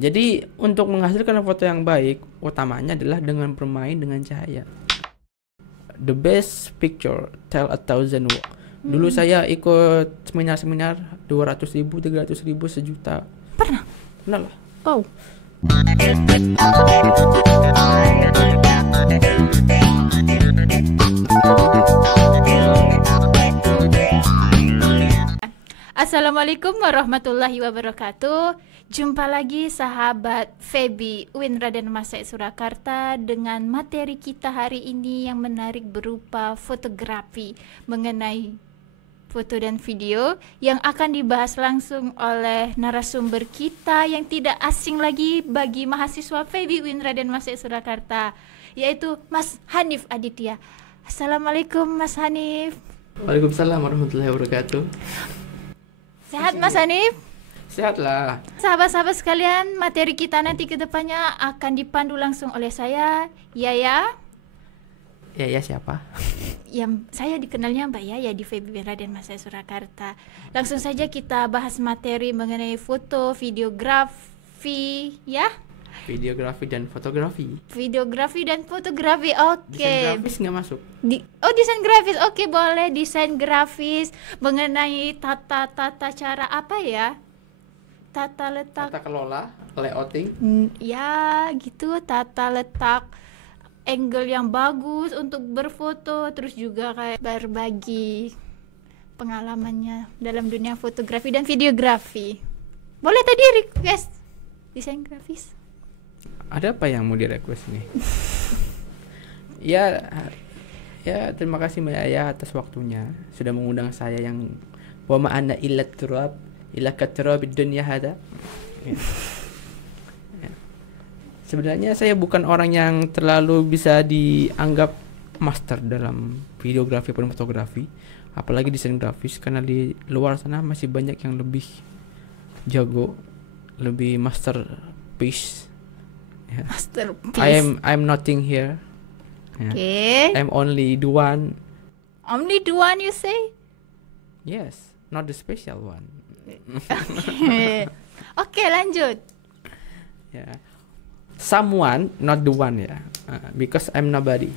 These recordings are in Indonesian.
Jadi untuk menghasilkan foto yang baik, utamanya adalah dengan bermain dengan cahaya. The best picture tell 1,000 words. Dulu saya ikut seminar-seminar 200.000, 300.000, sejuta. Pernah? Pernah lah. Oh. Assalamualaikum warahmatullahi wabarakatuh. Jumpa lagi sahabat Febi Uin Raden Masek Surakarta dengan materi kita hari ini yang menarik berupa fotografi mengenai foto dan video yang akan dibahas langsung oleh narasumber kita yang tidak asing lagi bagi mahasiswa Febi Uin Raden Masek Surakarta, yaitu Mas Hanif Aditya. Assalamualaikum Mas Hanif. Waalaikumsalam warahmatullahi wabarakatuh. Sehat Mas Hanif? Sehat lah. Sahabat-sahabat sekalian, materi kita nanti ke depannya akan dipandu langsung oleh saya, Yaya. Yaya siapa? Yang saya dikenalnya Mbak Yaya di Febi Raden Masek Surakarta. Langsung saja kita bahas materi mengenai foto, videografi, ya? Videografi dan fotografi. Videografi dan fotografi, oke. Desain grafis nggak masuk. Desain grafis, oke, boleh. Desain grafis mengenai tata cara apa ya? Tata letak. Tata kelola, layouting. Ya, gitu. Tata letak, angle yang bagus untuk berfoto, terus juga kayak berbagi pengalamannya dalam dunia fotografi dan videografi. Boleh tadi request desain grafis. Ada apa yang mau di-request nih? Ya, terima kasih Mbak Yaya atas waktunya sudah mengundang saya yang wa ma ana illa turab illa katurab dunya hada. Ya. Sebenarnya saya bukan orang yang terlalu bisa dianggap master dalam videografi atau fotografi, apalagi desain grafis, karena di luar sana masih banyak yang lebih jago, lebih masterpiece. Yeah. Masterpiece. I'm nothing here. Yeah. Okay. I'm only the one. Only the one you say? Yes, not the special one. Oke, lanjut. Yeah. Someone, not the one ya. Because I'm nobody.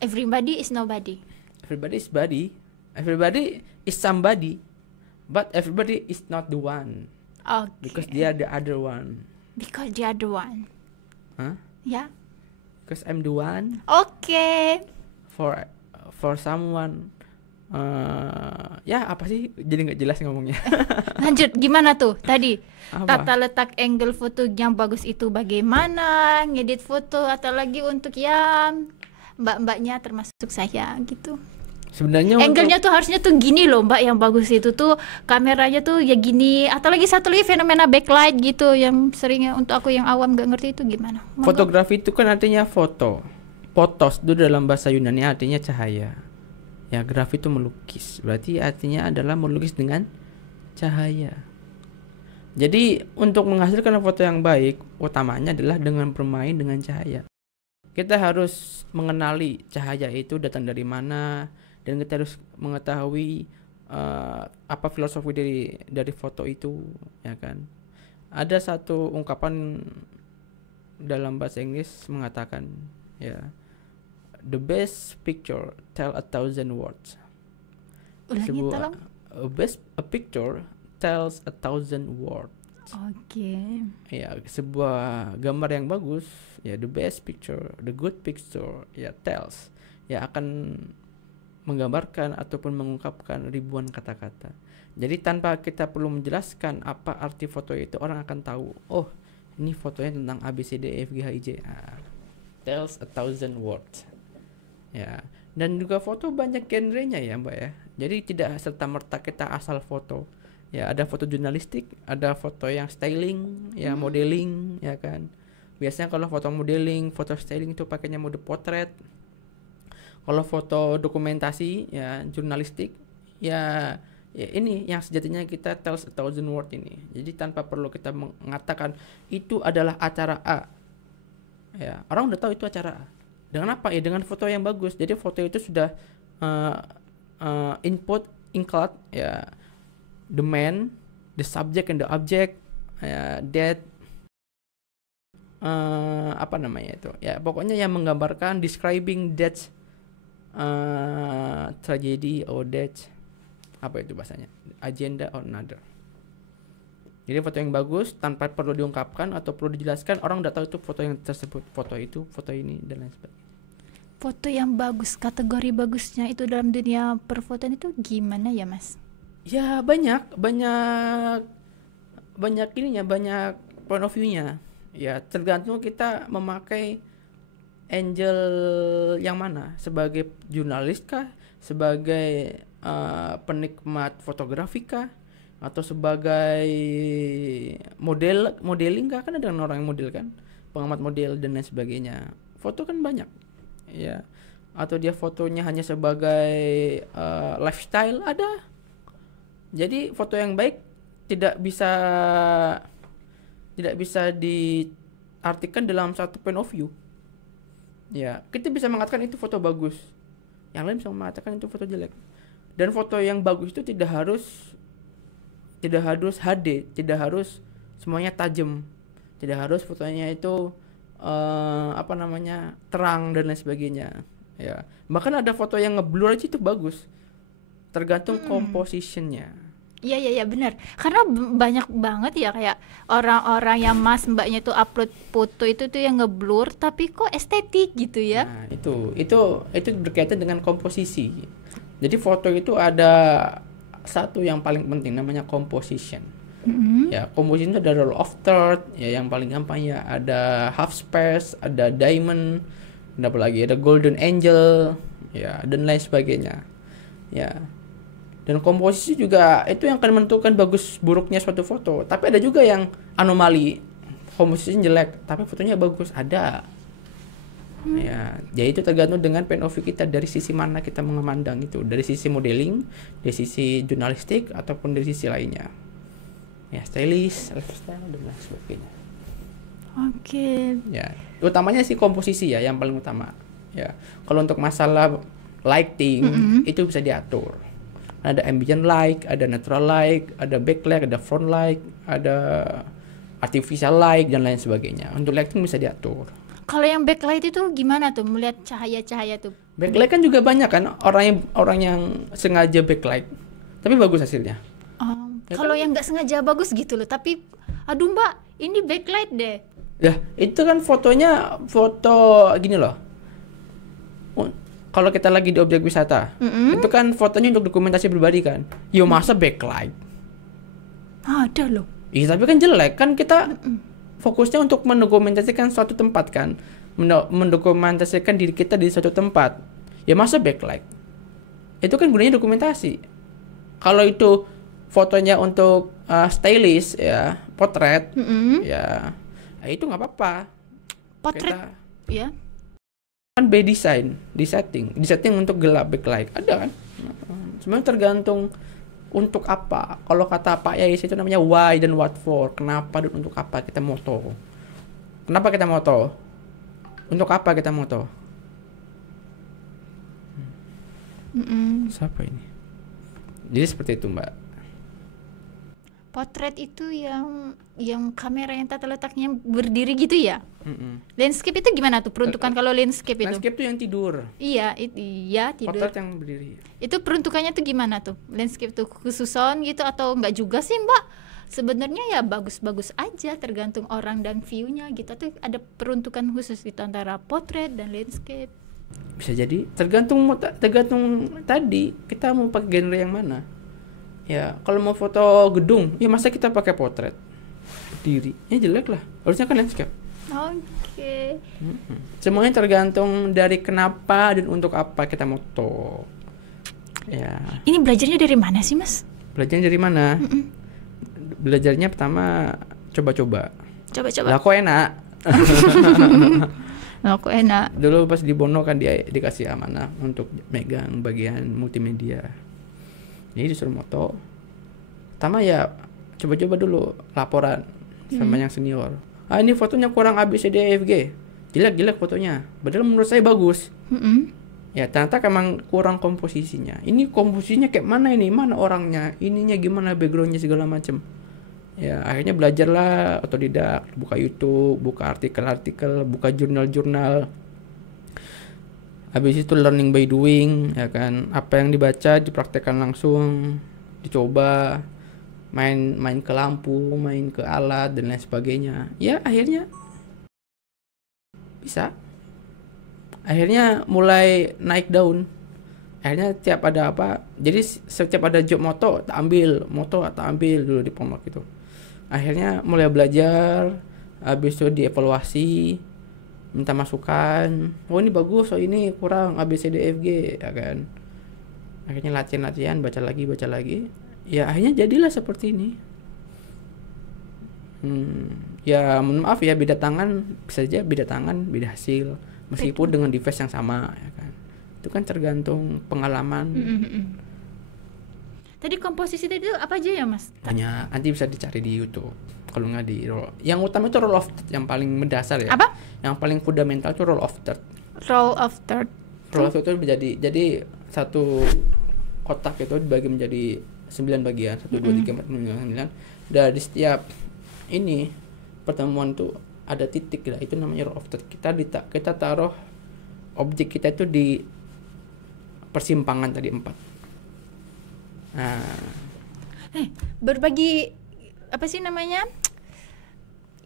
Everybody is nobody. Everybody is body. Everybody is somebody. But everybody is not the one. Okay. Because they are the other one. Because they are the one. Huh? Ya. Because I'm the one. Oke. For someone. Ya apa sih? Jadi nggak jelas ngomongnya. Lanjut, gimana tuh tadi? Apa? Tata letak angle foto yang bagus itu bagaimana? Ngedit foto atau lagi untuk yang mbak-mbaknya termasuk saya gitu. Sebenarnya Angle-nya tuh harusnya tuh gini loh Mbak, yang bagus itu tuh kameranya tuh ya gini, atau lagi satu lagi fenomena backlight gitu yang seringnya untuk aku yang awam gak ngerti itu gimana. fotografi itu kan artinya foto. Potos itu dalam bahasa Yunani artinya cahaya. Ya, grafi itu melukis. Berarti artinya adalah melukis dengan cahaya. Jadi untuk menghasilkan foto yang baik, utamanya adalah dengan bermain dengan cahaya. Kita harus mengenali cahaya itu datang dari mana, dan kita harus mengetahui apa filosofi dari foto itu, ya kan. Ada satu ungkapan dalam bahasa Inggris mengatakan, ya, the best picture tell 1,000 words. Ulangi tolong. A picture tells 1,000 words. Oke. Ya, sebuah gambar yang bagus, ya, the best picture, the good picture, ya, tells, ya, akan menggambarkan ataupun mengungkapkan ribuan kata-kata. Jadi tanpa kita perlu menjelaskan apa arti foto itu, orang akan tahu, oh, ini fotonya tentang A B C D E F G H I J. Tells 1,000 words. Ya, dan juga foto banyak genrenya ya Mbak ya. Jadi tidak serta-merta kita asal foto. Ya, ada foto jurnalistik, ada foto yang styling, ya, modeling, ya kan. Biasanya kalau foto modeling, foto styling itu pakainya mode potret. Kalau foto dokumentasi, ya, jurnalistik, ya ini yang sejatinya kita tells 1,000 word ini. Jadi tanpa perlu kita mengatakan itu adalah acara A. Ya, orang udah tahu itu acara A. Dengan apa ya? Dengan foto yang bagus. Jadi foto itu sudah input include, ya, the man, the subject and the object, death, apa namanya itu ya, pokoknya yang menggambarkan describing death, tragedy or death, apa itu bahasanya, agenda or another. Jadi foto yang bagus tanpa perlu diungkapkan atau perlu dijelaskan, orang udah tahu itu foto yang tersebut, foto itu, foto ini dan lain sebagainya. Foto yang bagus, kategori bagusnya itu dalam dunia perfotoan itu gimana ya Mas? Ya banyak ininya, banyak point of view-nya. Ya tergantung kita memakai angle yang mana, sebagai jurnalis kah, sebagai penikmat fotografi kah, atau sebagai modeling kah, kan ada orang yang model kan, pengamat model dan lain sebagainya. Foto kan banyak ya, atau dia fotonya hanya sebagai lifestyle, ada. Jadi foto yang baik tidak bisa diartikan dalam satu point of view. Ya, kita bisa mengatakan itu foto bagus, yang lain bisa mengatakan itu foto jelek. Dan foto yang bagus itu tidak harus HD, tidak harus semuanya tajam, tidak harus fotonya itu terang dan lain sebagainya. Ya, bahkan ada foto yang ngeblur aja itu bagus, tergantung compositionnya. Iya benar. Karena banyak banget ya kayak orang-orang yang Mas Mbaknya tuh upload foto itu tuh yang ngeblur tapi kok estetik gitu ya. Nah, itu berkaitan dengan komposisi. Jadi foto itu ada satu yang paling penting namanya composition. Ya, composition itu ada rule of third, ya yang paling gampang ya, ada half space, ada diamond, ada apa lagi, ada golden angel, ya dan lain sebagainya. Ya. Dan komposisi juga itu yang akan menentukan bagus buruknya suatu foto. Tapi ada juga yang anomali, komposisinya jelek tapi fotonya bagus, ada. Ya, jadi itu tergantung dengan point of view kita, dari sisi mana kita memandang itu, dari sisi modeling, dari sisi jurnalistik ataupun dari sisi lainnya. Ya, stylist, lifestyle dan lain sebagainya. Oke. Ya, utamanya sih komposisi ya yang paling utama. Ya, kalau untuk masalah lighting itu bisa diatur. Ada ambient light, ada natural light, ada backlight, ada front light, ada artificial light dan lain sebagainya. Untuk lighting bisa diatur. Kalau yang backlight itu gimana tuh melihat cahaya-cahaya tuh? Backlight kan juga banyak kan orang yang sengaja backlight, tapi bagus hasilnya. Ya Kalau kan? yang nggak sengaja bagus gitu loh, tapi aduh Mbak, ini backlight deh. Ya, itu kan fotonya foto gini loh. Kalau kita lagi di objek wisata, itu kan fotonya untuk dokumentasi pribadi kan. Yo masa backlight? Ada loh. Iya, tapi kan jelek kan, kita fokusnya untuk mendokumentasikan suatu tempat kan, mendokumentasikan diri kita di suatu tempat. Ya masa backlight? Itu kan gunanya dokumentasi. Kalau itu fotonya untuk stylist ya, potret, ya itu nggak apa-apa. Potret, ya. Kan by design, disetting untuk gelap backlight, ada kan? Sebenarnya tergantung untuk apa. Kalau kata Pak Yais itu namanya why dan what for. Kenapa dan untuk apa kita moto? Kenapa kita moto? Untuk apa kita moto? Siapa ini? Jadi seperti itu Mbak. Potret itu yang kamera yang tata letaknya berdiri gitu ya? Landscape itu gimana tuh peruntukan kalau landscape itu? Landscape itu yang tidur. Iya, iya tidur. Potret yang berdiri. Itu peruntukannya tuh gimana tuh? Landscape tuh khususon gitu atau enggak juga sih Mbak? Sebenarnya ya bagus-bagus aja, tergantung orang dan view-nya gitu. Tuh ada peruntukan khusus gitu antara potret dan landscape. Bisa jadi tergantung tadi kita mau pakai genre yang mana. Ya, kalau mau foto gedung, ya masa kita pakai potret berdiri? Ya jelek lah. Harusnya kan landscape. Oke. Semuanya tergantung dari kenapa dan untuk apa kita moto. Ya. Ini belajarnya dari mana sih, Mas? Belajarnya dari mana? Belajarnya pertama coba-coba. Coba-coba. Lah kok enak. Lah kok enak. Dulu pas di Bono kan dia dikasih amanah untuk megang bagian multimedia. Jadi disuruh moto. Pertama ya coba-coba dulu laporan sama yang senior. Ini fotonya kurang ABCDEFG. Jelek fotonya. Padahal menurut saya bagus. Ya ternyata emang kurang komposisinya. Ini komposisinya kayak mana ini? Mana orangnya? Ininya gimana, backgroundnya segala macem. Ya akhirnya belajarlah otodidak, buka YouTube, buka artikel-artikel, buka jurnal-jurnal. Habis itu learning by doing, ya kan. Apa yang dibaca dipraktekkan langsung, dicoba, main ke lampu, main ke alat dan lain sebagainya. Ya akhirnya bisa. Akhirnya mulai naik daun. Akhirnya tiap ada apa, jadi setiap ada job moto tak ambil dulu di pondok itu. Akhirnya mulai belajar, habis itu dievaluasi, minta masukan. Oh ini bagus, oh ini kurang, A B C D E F G, ya kan. Akhirnya latihan, baca lagi. Ya akhirnya jadilah seperti ini. Ya mohon maaf ya, beda tangan, bisa aja beda tangan, beda hasil, meskipun dengan device yang sama, ya kan. Itu kan tergantung pengalaman. Tadi komposisi tadi itu apa aja ya Mas? Banyak, nanti bisa dicari di YouTube. Kalau nggak di roll, yang utama itu roll of third, yang paling mendasar ya. Apa? Yang paling fundamental itu roll of third. Roll of third. Roll of third itu jadi satu kotak itu dibagi menjadi 9 bagian, 1 2 3 4 5 6 9. Dan di setiap ini pertemuan tuh ada titik lah, itu namanya roll of third. Kita taruh objek kita itu di persimpangan tadi 4. Nah, berbagi apa sih namanya?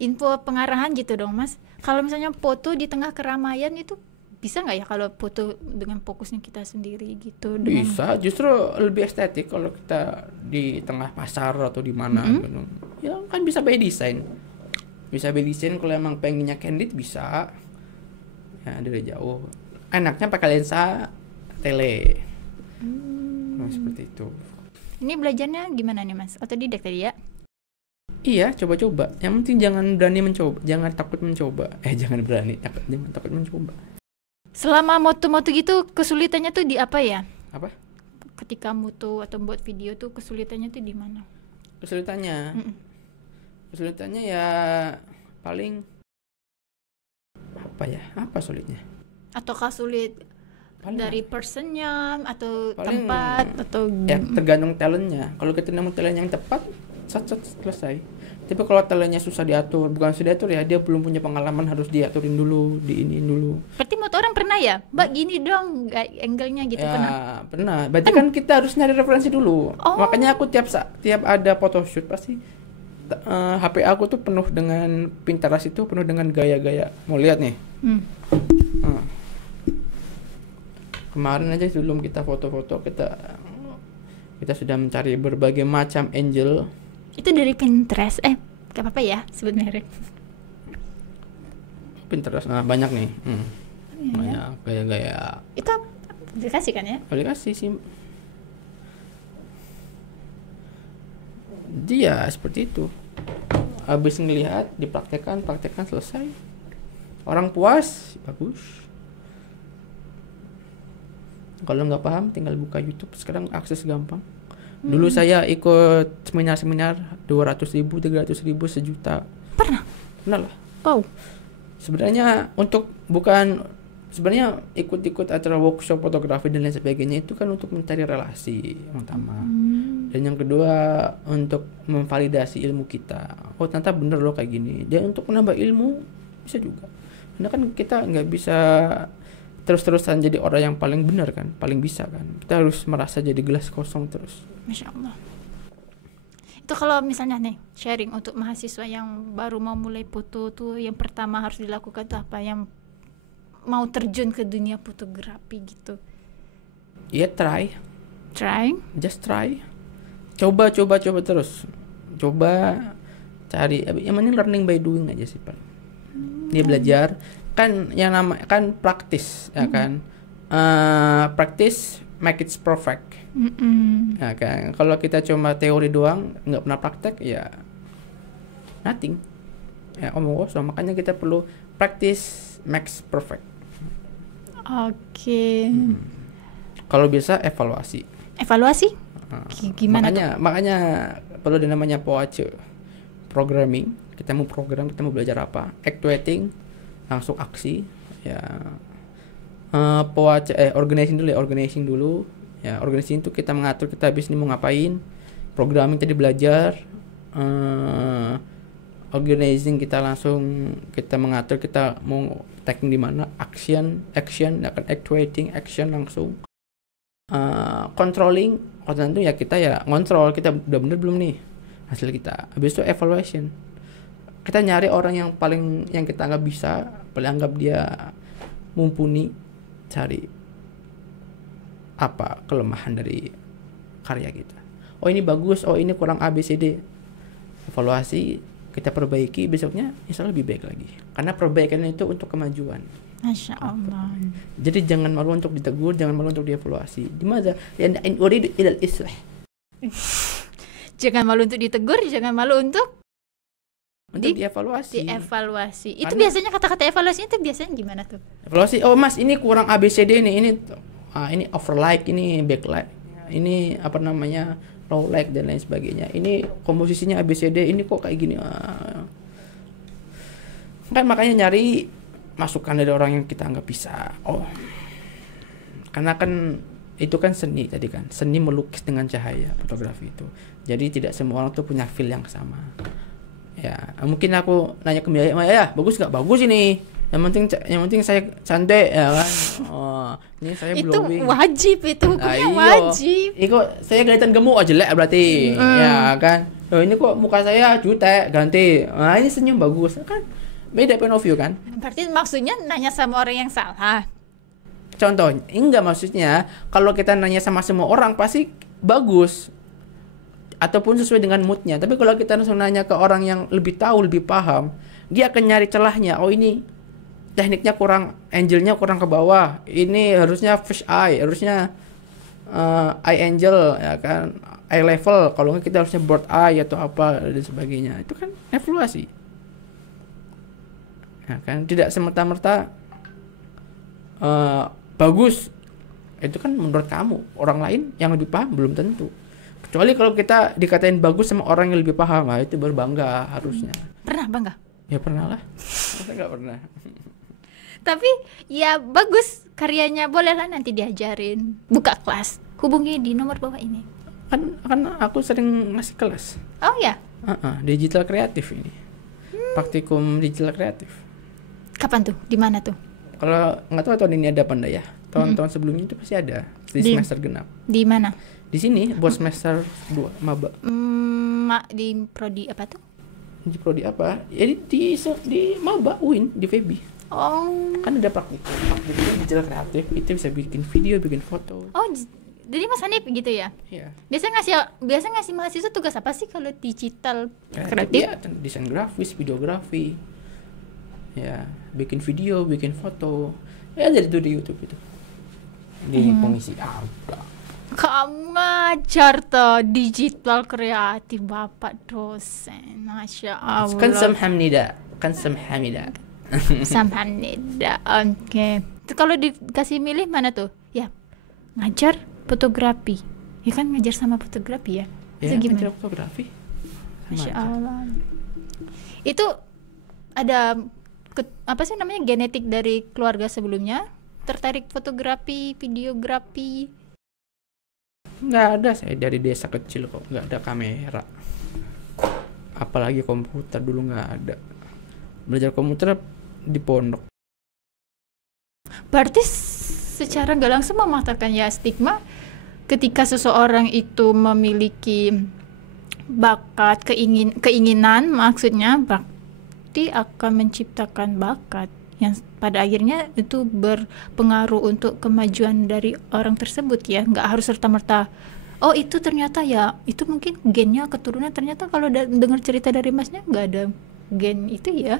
Info pengarahan gitu dong, Mas. Kalau misalnya foto di tengah keramaian itu bisa nggak ya kalau foto dengan fokusnya kita sendiri gitu? Bisa, justru lebih estetik kalau kita di tengah pasar atau di mana gitu. Ya kan bisa by design. Bisa by design kalau emang pengennya candid bisa. Ya dari jauh. Enaknya pakai lensa tele. Nah, seperti itu. Ini belajarnya gimana nih Mas? Otodidak tadi ya? Iya, coba-coba. Yang penting jangan berani mencoba, jangan takut mencoba. Jangan takut mencoba. Selama moto-moto gitu kesulitannya tuh di apa ya? Apa? Ketika moto atau buat video tuh kesulitannya tuh di mana? Kesulitannya ya paling apa ya? Apa sulitnya? Ataukah sulit Paling dari personnya atau paling, tempat atau ya tergantung talentnya. Kalau kita nemu talent yang tepat, selesai. Tapi kalau talentnya susah diatur, bukan susah diatur ya, dia belum punya pengalaman, harus diaturin dulu, diiniin dulu. berarti moto orang pernah ya? Mbak gini dong angle-nya gitu, Ya, pernah? Berarti kan kita harus nyari referensi dulu. Oh. Makanya aku tiap ada photoshoot pasti HP aku tuh penuh dengan Pinterest, itu penuh dengan gaya-gaya. Mau lihat nih. Kemarin aja sebelum kita foto-foto, kita sudah mencari berbagai macam angel. Itu dari Pinterest. Gak apa-apa ya sebut merek. Pinterest, banyak nih. Banyak gaya-gaya. Itu aplikasi kan ya? Aplikasi sih. Dia seperti itu. Habis ngelihat, dipraktekkan selesai. Orang puas, bagus. Kalau nggak paham tinggal buka YouTube, sekarang akses gampang. Dulu saya ikut seminar 200.000, 300.000, sejuta. Pernah lah. Oh. Sebenarnya ikut acara workshop fotografi dan lain sebagainya itu kan untuk mencari relasi yang pertama. Dan yang kedua untuk memvalidasi ilmu kita. Oh ternyata bener loh kayak gini. Dan untuk menambah ilmu bisa juga. Karena kan kita nggak bisa terus-terusan jadi orang yang paling benar kan, paling bisa kan. Kita harus merasa jadi gelas kosong terus. Masya Allah. Itu kalau misalnya nih sharing untuk mahasiswa yang baru mau mulai foto tuh, yang pertama harus dilakukan tuh apa, yang mau terjun ke dunia fotografi gitu? Ya try. Just try. Coba terus. Coba cari. Yang penting learning by doing aja sih Pak. Dia belajar. Kan yang namanya kan praktis, ya kan. Practice make it perfect. Ya kan. Kalau kita cuma teori doang, nggak pernah praktek, ya nothing. Ya omong kosong. Makanya kita perlu practice makes perfect. Oke. Kalau bisa evaluasi. Gimana? Makanya perlu namanya POACE. Programming. Kita mau program, kita mau belajar apa? Actuating, langsung aksi. Ya. POACE organizing dulu. Ya, organizing itu kita mengatur kita habis ini mau ngapain. Programming tadi belajar. organizing, kita langsung kita mengatur kita mau taking di mana, action akan actuating action langsung, controlling itu ya kita ya ngontrol kita udah bener belum nih hasil kita. Habis itu evaluation, kita nyari orang yang paling yang kita anggap bisa, paling anggap dia mumpuni, cari apa kelemahan dari karya kita. Oh ini bagus, oh ini kurang A B C D, evaluasi, kita perbaiki, besoknya insya Allah lebih baik lagi. Karena perbaikan itu untuk kemajuan. Masya Allah. Jadi jangan malu untuk ditegur, jangan malu untuk dievaluasi. Di mana? In uridu ilal islah. Jangan malu untuk ditegur, jangan malu untuk dievaluasi. Itu Karena biasanya kata-kata evaluasinya itu biasanya gimana tuh? evaluasi, oh mas ini kurang ABCD nih, ini overlike, ini backlight, ini apa namanya low light dan lain sebagainya. Ini komposisinya ABCD, ini kok kayak gini. Kan makanya nyari masukan dari orang yang kita anggap bisa. Oh, karena kan itu kan seni tadi kan, seni melukis dengan cahaya, fotografi itu. Jadi tidak semua orang tuh punya feel yang sama. Ya, mungkin aku nanya ke Maya, ya bagus nggak? Bagus ini. Yang penting saya cantik ya kan. Oh, ini saya glowing. Itu wajib, itu hukumnya wajib. Ini kok saya kelihatan gemuk aja jelek berarti. Ya kan. Oh, ini kok muka saya jutek ganti. Nah, ini senyum bagus kan. Beda point of view kan. Berarti maksudnya nanya sama orang yang salah. Contoh, enggak maksudnya kalau kita nanya sama semua orang pasti bagus ataupun sesuai dengan moodnya. Tapi kalau kita langsung nanya ke orang yang lebih tahu, lebih paham, dia akan nyari celahnya. Oh ini tekniknya kurang, angle-nya kurang ke bawah. Ini harusnya fish eye, harusnya eye angle ya kan, eye level. Kalau nggak kita harusnya bird eye atau apa dan sebagainya. Itu kan evaluasi. Ya kan, tidak semerta-merta bagus. Itu kan menurut kamu, orang lain yang lebih paham belum tentu. Kecuali kalau kita dikatain bagus sama orang yang lebih paham, nah itu baru bangga harusnya. Pernah bangga? Ya pernah lah. Masa nggak pernah? Tapi ya bagus karyanya, bolehlah nanti diajarin. Buka kelas, hubungi di nomor bawah ini. Kan aku sering ngasih kelas. Oh ya? Digital kreatif ini. Praktikum digital kreatif. Kapan tuh? Di mana tuh? Kalau nggak tahu tahun ini ada apa enggak ya? Tahun-tahun sebelumnya itu pasti ada di semester genap. Di mana? Di sini buat semester 2 maba. Di prodi apa tuh? Di prodi apa? Ya di maba UIN di FEBI. Oh. Kan ada praktikum digital kreatif, itu bisa bikin video, bikin foto. Oh, jadi Mas Hanif gitu ya? Iya. Biasa ngasih mahasiswa tugas apa sih kalau digital kreatif? Ya, desain grafis, videografi. Ya, bikin video, bikin foto. Ya dari itu di YouTube itu. Di pengisi apa? Kamu ngajar toh digital kreatif Bapak dosen. Masya Allah. Kan Samhamnida. Samhamnida. Oke. Kalau dikasih milih mana tuh? Ya, ngajar fotografi. Ya kan ngajar sama fotografi ya. Ya, itu ngajar fotografi. Masya Allah. Itu ada apa sih namanya, genetik dari keluarga sebelumnya? Tertarik fotografi, videografi? Nggak ada, saya dari desa kecil kok, nggak ada kamera, apalagi komputer dulu nggak ada. Belajar komputer di pondok. Berarti secara nggak langsung mematahkan ya stigma ketika seseorang itu memiliki bakat, keinginan maksudnya, berarti akan menciptakan bakat yang pada akhirnya itu berpengaruh untuk kemajuan dari orang tersebut ya. Nggak harus serta-merta oh itu ternyata ya itu mungkin gennya keturunan, ternyata kalau dengar cerita dari Masnya nggak ada gen itu ya,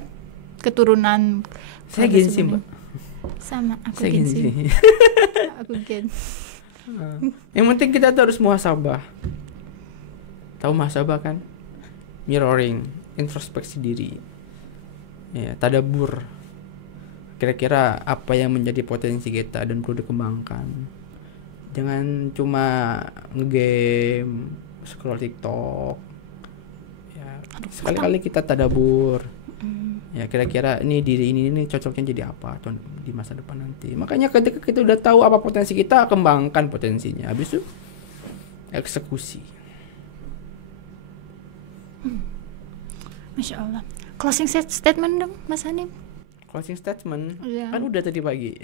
keturunan. Saya gen sih Mbak. Sama aku saya gen sih. Aku gen. Yang penting kita tuh harus muhasabah. Tahu muhasabah kan? Mirroring, introspeksi diri. Ya, tadabbur. Kira-kira apa yang menjadi potensi kita dan perlu dikembangkan. Jangan cuma ngegame, scroll TikTok. Ya, sekali-kali kita tadabbur. Ya, kira-kira ini diri ini cocoknya jadi apa atau di masa depan nanti. Makanya ketika kita udah tahu apa potensi kita, kembangkan potensinya. Habis itu eksekusi. Masya Allah. Closing statement dong Mas Hanif. Closing statement Iya. kan udah tadi pagi.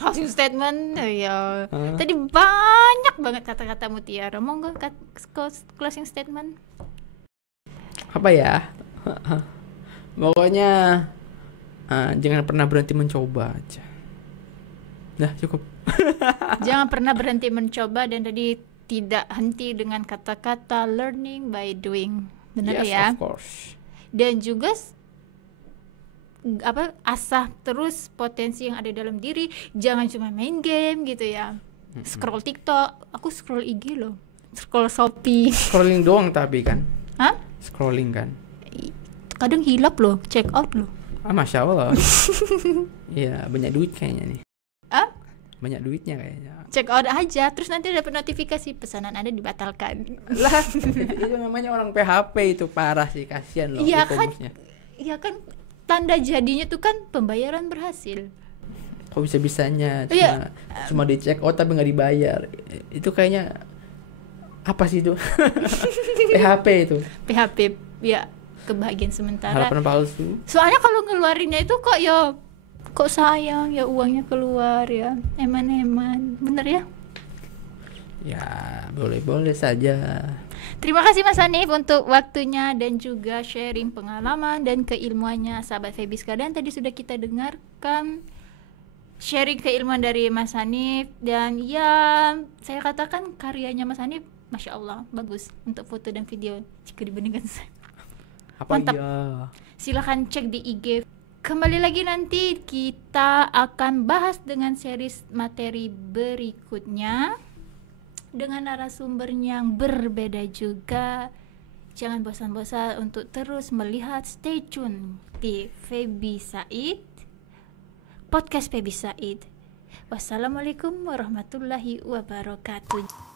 Closing statement ya. Tadi banyak banget kata-kata mutiara. Monggo closing statement. Apa ya? Pokoknya jangan pernah berhenti mencoba aja. Dah cukup. Jangan pernah berhenti mencoba, dan tadi tidak henti dengan kata-kata learning by doing. Benar Yes, ya? of course. Dan juga asah terus potensi yang ada dalam diri. Jangan cuma main game gitu ya. Scroll TikTok, aku scroll IG loh. Scroll Shopee. Scrolling doang tapi kan. Hah? Scrolling kan. Kadang hilap loh, check out loh. Masya Allah. Iya, banyak duit kayaknya nih. Banyak duitnya kayaknya. Check out aja, terus nanti dapat notifikasi pesanan Anda dibatalkan. Lah, itu namanya orang PHP, itu parah sih, kasihan loh Iya kan? e-commerce-nya. Iya kan, tanda jadinya tuh kan pembayaran berhasil. Kok bisa-bisanya Iya. cuma di check out tapi nggak dibayar. Itu kayaknya apa sih itu? PHP itu. PHP ya, kebahagiaan sementara. Harapan palsu. Soalnya kalau ngeluarinnya itu kok sayang ya, uangnya keluar ya, eman-eman, bener ya? Ya, boleh-boleh saja. Terima kasih Mas Hanif untuk waktunya dan juga sharing pengalaman dan keilmuannya, sahabat Feby sekalian. Tadi sudah kita dengarkan sharing keilmuan dari Mas Hanif, dan ya saya katakan karyanya Mas Hanif Masya Allah bagus untuk foto dan video jika dibandingkan saya. Apa Mantap. iya? Silahkan cek di IG. Kembali lagi nanti kita akan bahas dengan series materi berikutnya dengan narasumber yang berbeda juga. Jangan bosan-bosan untuk terus melihat, stay tune di Feby Said, podcast Feby Said. Wassalamualaikum warahmatullahi wabarakatuh.